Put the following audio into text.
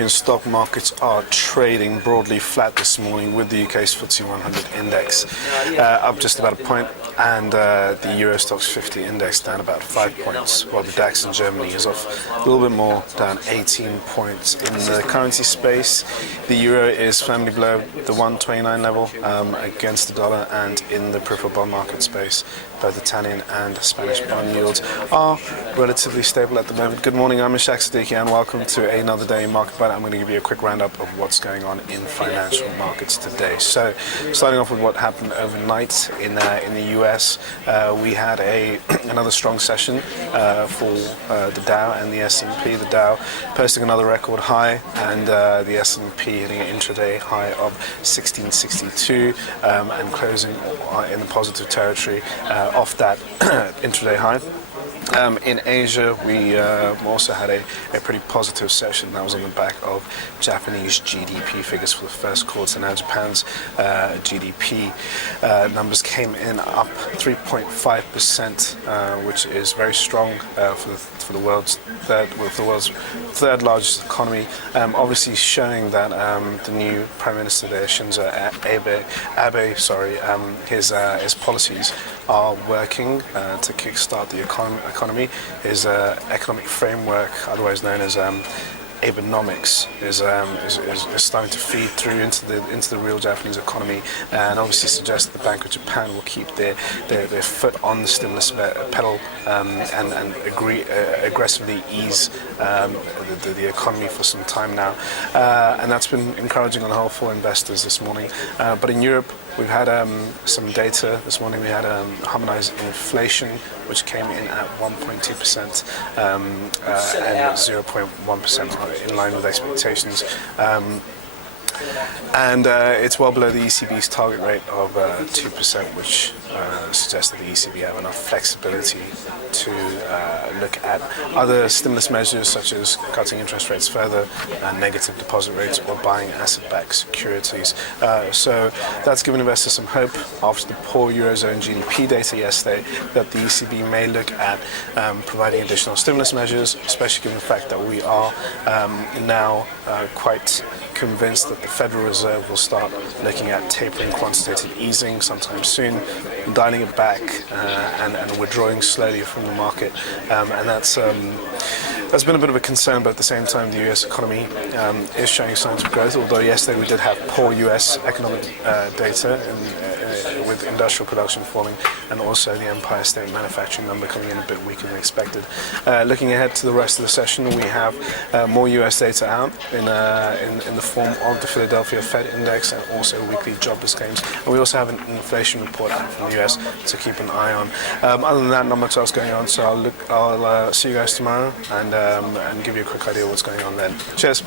European stock markets are trading broadly flat this morning, with the UK's FTSE 100 index up just about a point, and the Euro Stoxx 50 index down about 5 points, while the DAX in Germany is off a little bit more, down 18 points. In the currency space, the euro is firmly below the 129 level against the dollar, and in the peripheral bond market space, both Italian and Spanish bond yields are relatively stable at the moment. Good morning, I'm Ishaq, Siddiqi, and welcome to another day in Market Bite. I'm going to give you a quick roundup of what's going on in financial markets today. So, starting off with what happened overnight in the US, we had another strong session for the Dow and the S&P. The Dow posting another record high, and the S&P hitting an intraday high of 1662 and closing in the positive territory off that intraday high. In Asia, we also had a pretty positive session that was on the back of Japanese GDP figures for the first quarter. Now, Japan's GDP numbers came in up 3.5%, which is very strong for the world's third largest economy. Obviously, showing that the new Prime Minister there, Shinzo Abe, his policies are working to kickstart the economy. His economic framework, otherwise known as Abenomics, is starting to feed through into the real Japanese economy, and obviously suggests that the Bank of Japan will keep their foot on the stimulus pedal and aggressively ease the economy for some time now, and that's been encouraging on the whole for investors this morning. But in Europe, we've had some data this morning. We had harmonized inflation, which came in at 1.2% and 0.1% in line with expectations. And it's well below the ECB's target rate of 2%, which suggests that the ECB have enough flexibility to look at other stimulus measures, such as cutting interest rates further, negative deposit rates, or buying asset-backed securities. So that's given investors some hope after the poor Eurozone GDP data yesterday that the ECB may look at providing additional stimulus measures, especially given the fact that we are now quite convinced that the Federal Reserve will start looking at tapering quantitative easing sometime soon, dialing it back and withdrawing slowly from the market, and that's been a bit of a concern. But at the same time, the US economy is showing signs of growth, although yesterday we did have poor US economic data with industrial production falling, and also the Empire State manufacturing number coming in a bit weaker than expected. Looking ahead to the rest of the session, we have more US data out in the form of the Philadelphia Fed Index, and also weekly jobless claims. And we also have an inflation report out from the US to keep an eye on. Other than that, not much else going on, so I'll see you guys tomorrow and give you a quick idea of what's going on then. Cheers.